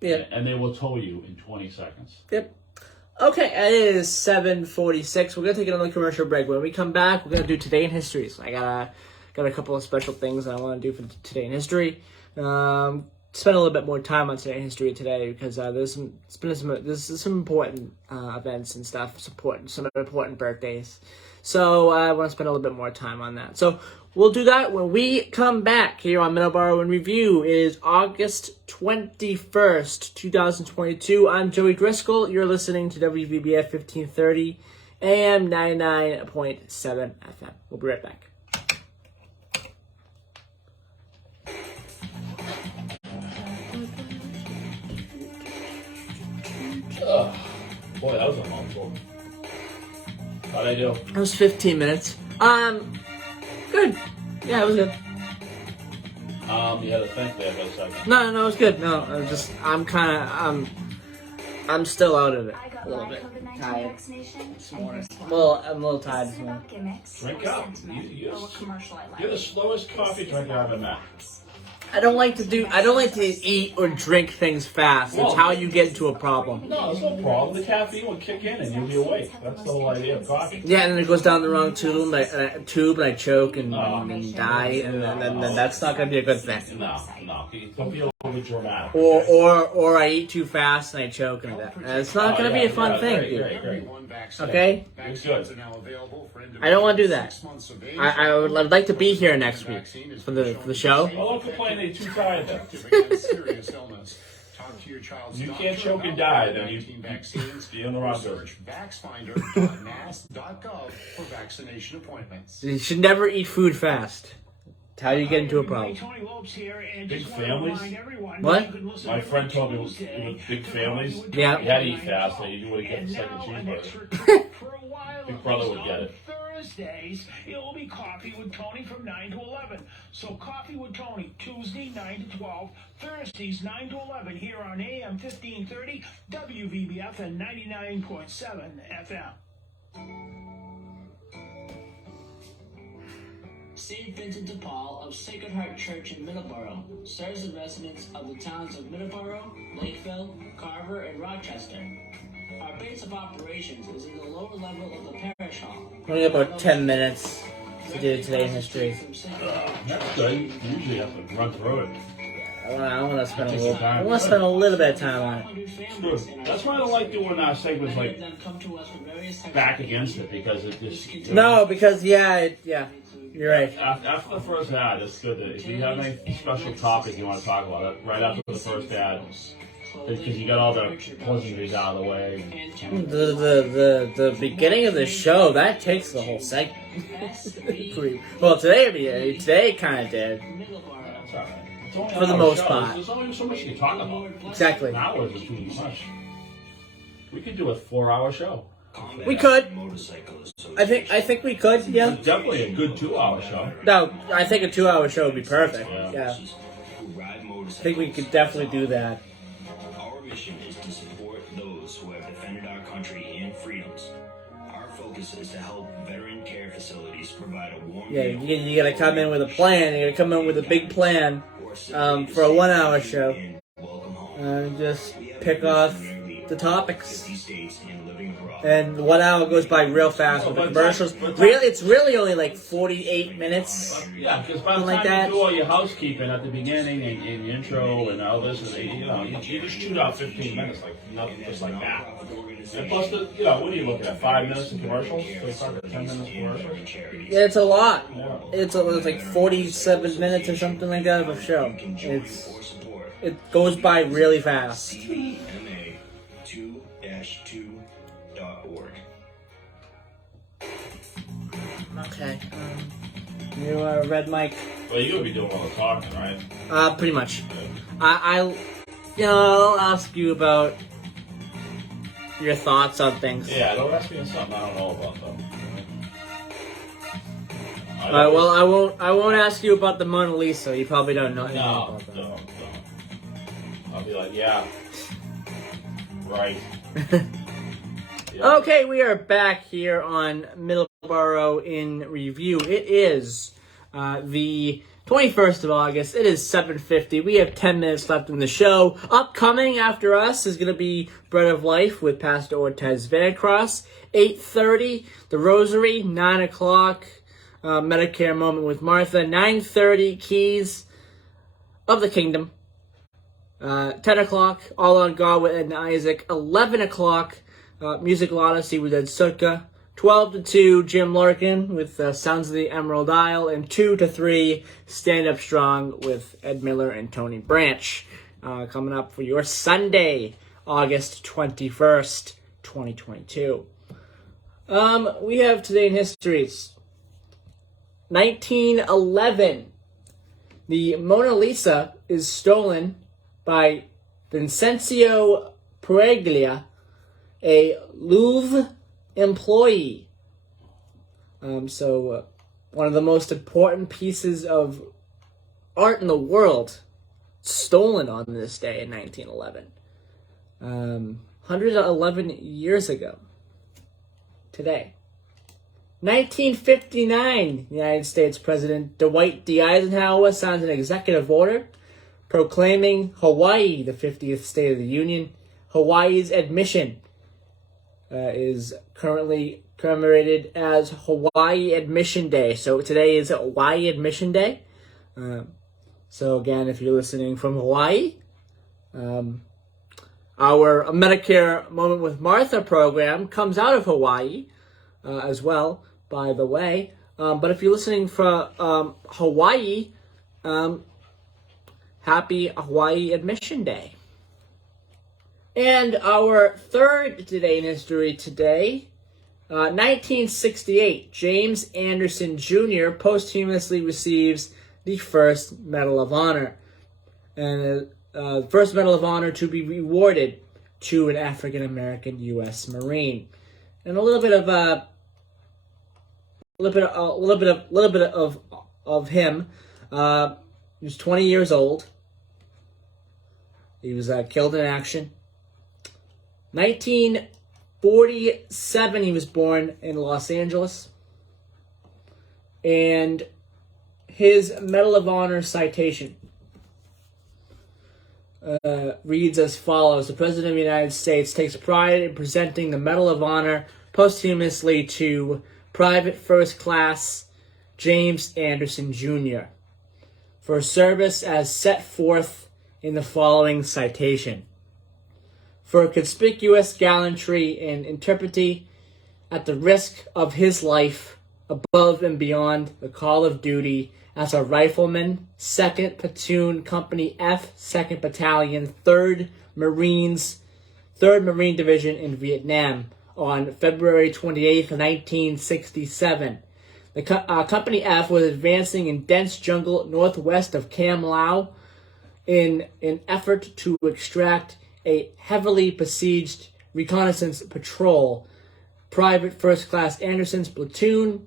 Yeah. And they will tow you in 20 seconds. Yep. Okay, it is 7:46. We're gonna take another commercial break. When we come back, we're gonna do Today in History. So I got a couple of special things that I want to do for Today in History. Spend a little bit more time on Today in History today, because there's some important events and stuff, some important birthdays. So I want to spend a little bit more time on that. So we'll do that when we come back here on Middleboro in Review. It is August 21st, 2022. I'm Joey Driscoll. You're listening to WVBF 1530 AM 99.7 FM. We'll be right back. Boy, that was a long one. How'd I do? It was 15 minutes. Good. Yeah, it was good. You had to think there for a second. No, it was good. No, I'm still out of it a little bit. Tired. Well, I'm a little tired this morning. Drink up. You're the slowest coffee drinker I've ever met. I don't like to eat or drink things fast. That's how you get into a problem. No, there's no problem. The caffeine will kick in and you'll be awake. That's the whole idea of coffee. Yeah, and then it goes down the wrong tube, and I choke and die, and then that's not going to be a good thing. No. Don't be over dramatic. Or I eat too fast and I choke, and it's not going to be a fun thing, dude. Great. Okay? Good. I don't want to do that. I'd like to be here next week for the show. Well, don't complain that you're too tired then. You can't choke and die, then you're in the wrong direction. Vaxfinder.mass.gov for vaccination appointments. You should never eat food fast. It's how you get into a problem. Big families? What? My friend told me with big families, Yeah. you had to eat fast, and you would get the second cheeseburger. Big brother would get it. Thursdays, it will be Coffee with Tony from 9 to 11. So Coffee with Tony, Tuesday 9 to 12, Thursdays 9 to 11 here on AM 1530, WVBF and 99.7 FM. St. Vincent de Paul of Sacred Heart Church in Middleboro serves the residents of the towns of Middleboro, Lakeville, Carver, and Rochester. Our base of operations is in the lower level of the parish hall. Only about 10 minutes to do Today in History. That's good. You usually have to run through it. I want to spend a little bit of time on it. It's good. That's why I don't like doing segments like back against it, because it just... No, because, yeah, you're right. After the first ad, it's good that if you have any special topic you want to talk about, it right after the first ad, because you got all the pleasantries out of the way. The beginning of the show, that takes the whole segment. Well, today kind of did. That's all right. For the most part. There's only so much you can talk about. Exactly. Hours is too much. We could do a 4-hour show. We could. Motorcycle I think we could. Yeah. Definitely a good 2-hour show. No, I think a 2-hour show would be perfect. Yeah. Yeah. who ride I motorcycles. think we could definitely do that. Our mission is to support those who have defended our country and freedoms. Our focus is to help veteran care facilities provide a warm Yeah, meal you gotta come in with a plan. You gotta come in with a big plan for a 1-hour show. and welcome home. And just pick off the topics. 50 states and living abroad. And 1 hour goes by real fast with the commercials. Really, it's really only like 48 minutes. Yeah, because by the Something time like that. you do all your housekeeping at the beginning and the intro and all this, and you just shoot out 15 minutes, like nothing, just like that. And plus, what are you looking at? 5 minutes of commercials? They start at 10 minutes of commercials. Yeah, it's a lot. Yeah. It's like 47 minutes or something like that of a show. It goes by really fast. TVMA2-2.org. Okay. You red mic. Well, you'll be doing all the talking, right? Pretty much. I'll ask you about your thoughts on things. Yeah, don't ask me something I don't know about them. Well, I won't ask you about the Mona Lisa. You probably don't know anything No, about that. no. I'll be like, yeah, right. Yeah. Okay, we are back here on Middleboro in Review. It is the 21st of August. It is 7:50. We have 10 minutes left in the show. Upcoming after us is going to be Bread of Life with Pastor Ortez Vancross. 8:30, The Rosary. 9 o'clock, Medicare Moment with Martha. 9:30, Keys of the Kingdom. 10 o'clock, All on God with Ed and Isaac. 11 o'clock, Musical Odyssey with Ed Sutka. 12 to 2, Jim Larkin with Sounds of the Emerald Isle. And 2 to 3, Stand Up Strong with Ed Miller and Tony Branch. Coming up for your Sunday, August 21st, 2022. We have today in histories. 1911. The Mona Lisa is stolen by Vincenzo Preglia, a Louvre employee. One of the most important pieces of art in the world stolen on this day in 1911. 111 years ago. Today. 1959, United States President Dwight D. Eisenhower signs an executive order proclaiming Hawaii the 50th State of the Union. Hawaii's admission is currently commemorated as Hawaii Admission Day. So today is Hawaii Admission Day. So again, if you're listening from Hawaii, our Medicare Moment with Martha program comes out of Hawaii as well, by the way. But if you're listening from Hawaii, happy Hawaii Admission Day. And our third today in history today, 1968, James Anderson Jr. posthumously receives the first Medal of Honor. And the first Medal of Honor to be rewarded to an African-American U.S. Marine. And a little bit of him. He was 20 years old. He was killed in action. 1947, he was born in Los Angeles. And his Medal of Honor citation reads as follows. The President of the United States takes pride in presenting the Medal of Honor posthumously to Private First Class James Anderson Jr. for service as set forth in the following citation. For conspicuous gallantry and intrepidity at the risk of his life above and beyond the call of duty as a rifleman, 2nd Platoon, Company F, 2nd Battalion, 3rd Marine Division in Vietnam on February 28, 1967. The Company F was advancing in dense jungle northwest of Cam Lao in an effort to extract a heavily besieged reconnaissance patrol. Private First Class Anderson's platoon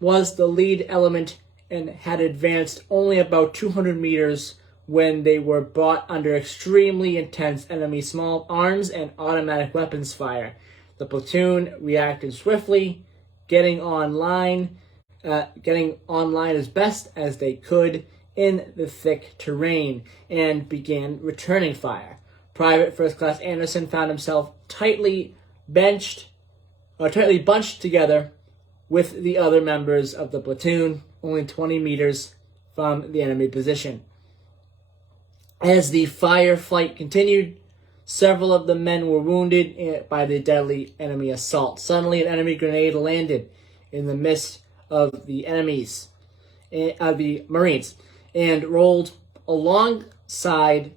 was the lead element and had advanced only about 200 meters when they were brought under extremely intense enemy small arms and automatic weapons fire. The platoon reacted swiftly, getting online as best as they could in the thick terrain, and began returning fire. Private First Class Anderson found himself tightly bunched together with the other members of the platoon, only 20 meters from the enemy position. As the firefight continued, several of the men were wounded by the deadly enemy assault. Suddenly, an enemy grenade landed in the midst of the Marines and rolled alongside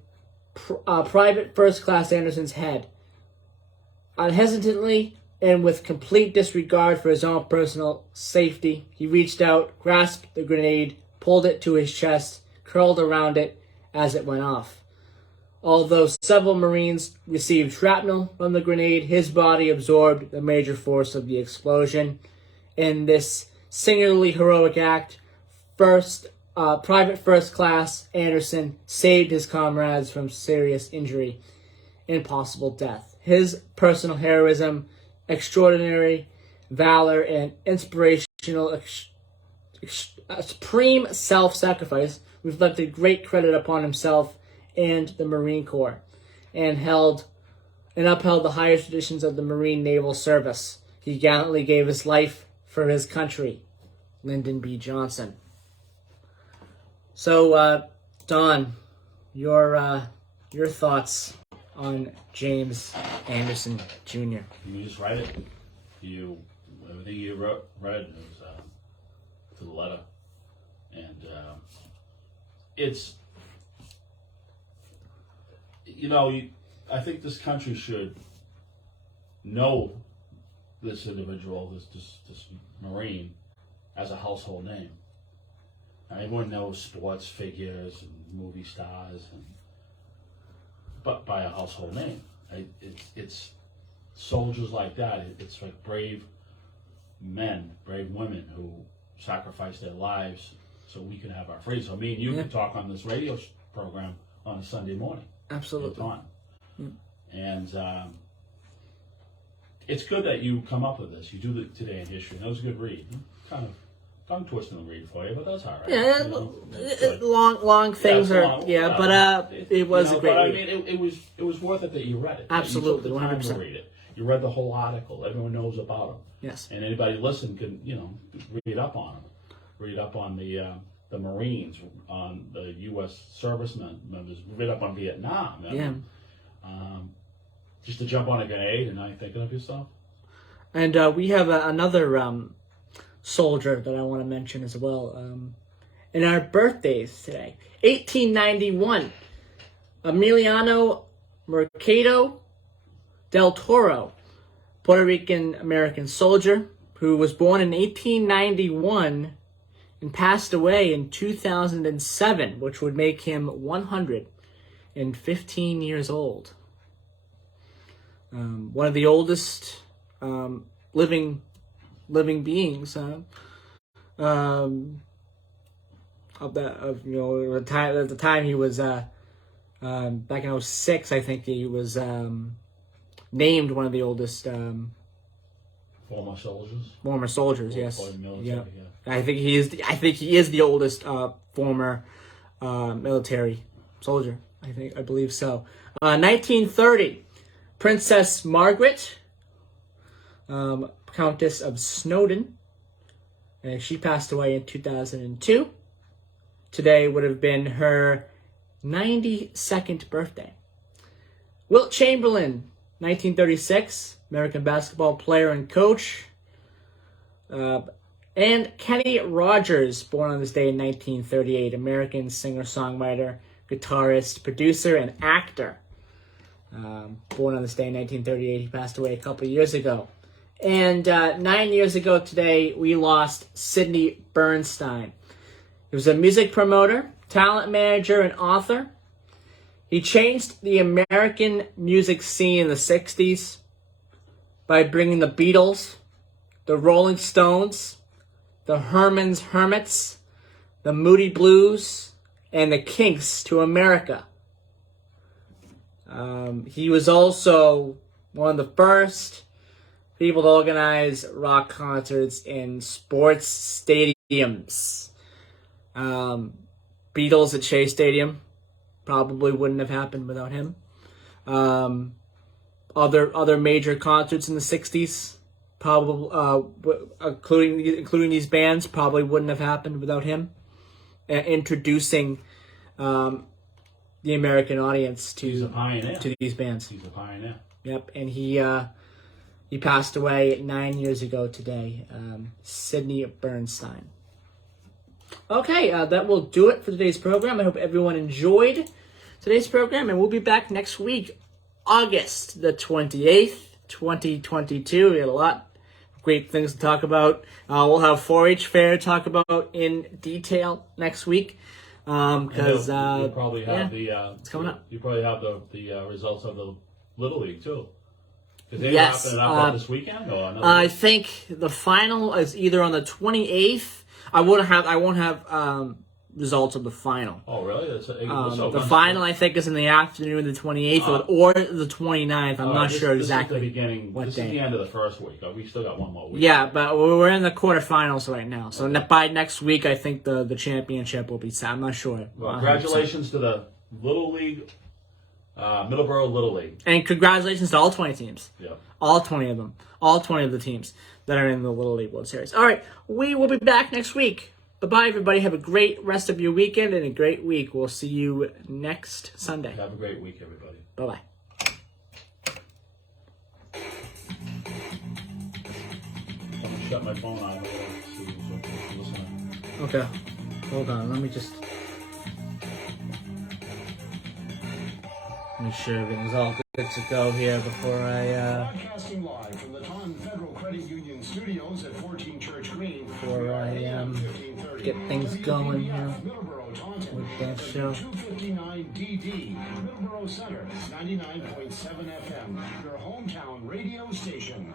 Private First Class Anderson's head. Unhesitantly and with complete disregard for his own personal safety, he reached out, grasped the grenade, pulled it to his chest, curled around it as it went off. Although several Marines received shrapnel from the grenade, his body absorbed the major force of the explosion. In this singularly heroic act, Private First Class Anderson saved his comrades from serious injury and possible death. His personal heroism, extraordinary valor, and inspirational supreme self-sacrifice reflected great credit upon himself and the Marine Corps, and upheld the highest traditions of the Marine Naval Service. He gallantly gave his life for his country. Lyndon B. Johnson. So, Don, your thoughts on James Anderson Jr. You just write it. Everything you read was to the letter, and it's I think this country should know this individual, this Marine, as a household name. Now, everyone knows sports figures and movie stars, but by a household name. It's soldiers like that. It's like brave men, brave women who sacrifice their lives so we can have our freedom. So me and you can talk on this radio program on a Sunday morning. Absolutely. And it's good that you come up with this. You do Today in History. And that was a good read. Kind of tongue-twisting read for you, but that's all right. Yeah, long things long, but it was a great read. I mean, it was worth it that you read it. Absolutely, you took the time 100%. to read it. You read the whole article. Everyone knows about him. Yes. And anybody listening can, read up on him. Read up on the Marines, on the U.S. servicemen members. Read up on Vietnam. Yeah. Just to jump on a grenade and not thinking of yourself. And we have another soldier that I want to mention as well. In our birthdays today, 1891, Emiliano Mercado del Toro, Puerto Rican American soldier who was born in 1891 and passed away in 2007, which would make him 115 years old. One of the oldest living beings at the time he was back in 2006. I think he was named one of the oldest former soldiers. Yes. Military, yeah. I think he is the oldest former military soldier. I believe so. 1930. Princess Margaret, Countess of Snowdon, and she passed away in 2002. Today would have been her 92nd birthday. Wilt Chamberlain, 1936, American basketball player and coach. And Kenny Rogers, born on this day in 1938, American singer-songwriter, guitarist, producer, and actor. Born on this day in 1938. He passed away a couple of years ago. And 9 years ago today, we lost Sidney Bernstein. He was a music promoter, talent manager, and author. He changed the American music scene in the 60s. by bringing the Beatles, the Rolling Stones, the Herman's Hermits, the Moody Blues, and the Kinks to America. He was also one of the first people to organize rock concerts in sports stadiums. Beatles at Shea Stadium probably wouldn't have happened without him. Other major concerts in the 60s, probably including these bands, probably wouldn't have happened without him. Introducing the American audience to these bands. He's a pioneer. Yep, and he passed away 9 years ago today. Sidney Bernstein. Okay, that will do it for today's program. I hope everyone enjoyed today's program, and we'll be back next week, August the 28th, 2022. We had a lot of great things to talk about. We'll have 4-H Fair to talk about in detail next week. Because you'll probably have it's coming up. You probably have the results of the Little League too. Is it Yes, happening up this weekend or another I week? think the final is either on the 28th. I won't have results of the final. Oh, really? The final, I think, is in the afternoon, the 28th, or the 29th. I'm not sure exactly. This is the beginning. What this day. is the end of the first week. We still got one more week. Yeah, but we're in the quarterfinals right now. So by next week, I think the championship will be set. I'm not sure. Well, congratulations to the Little League, Middleboro Little League. And congratulations to all 20 teams. Yeah. All 20 of them. All 20 of the teams that are in the Little League World Series. All right, we will be back next week. Bye-bye, everybody. Have a great rest of your weekend and a great week. We'll see you next Sunday. Have a great week, everybody. Bye-bye. I'm going to shut my phone on. So listening. Okay. Hold on. Let me just... make sure everything's all good to go here before I, Broadcasting live from the Taunton Federal Credit Union Studios at 14 Church Green. Get things going here Middleboro, Taunton. with that show. 259 DD, Middleboro Center, 99.7 FM, your hometown radio station.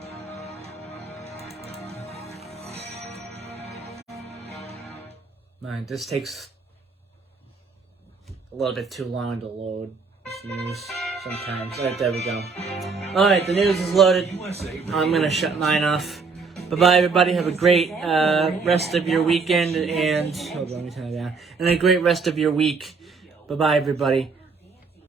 Man, this takes a little bit too long to load. News sometimes. Alright, there we go. Alright, the news is loaded. I'm gonna shut mine off. Bye-bye, everybody. Have a great rest of your weekend and... hold on, let me turn it down. And a great rest of your week. Bye-bye, everybody.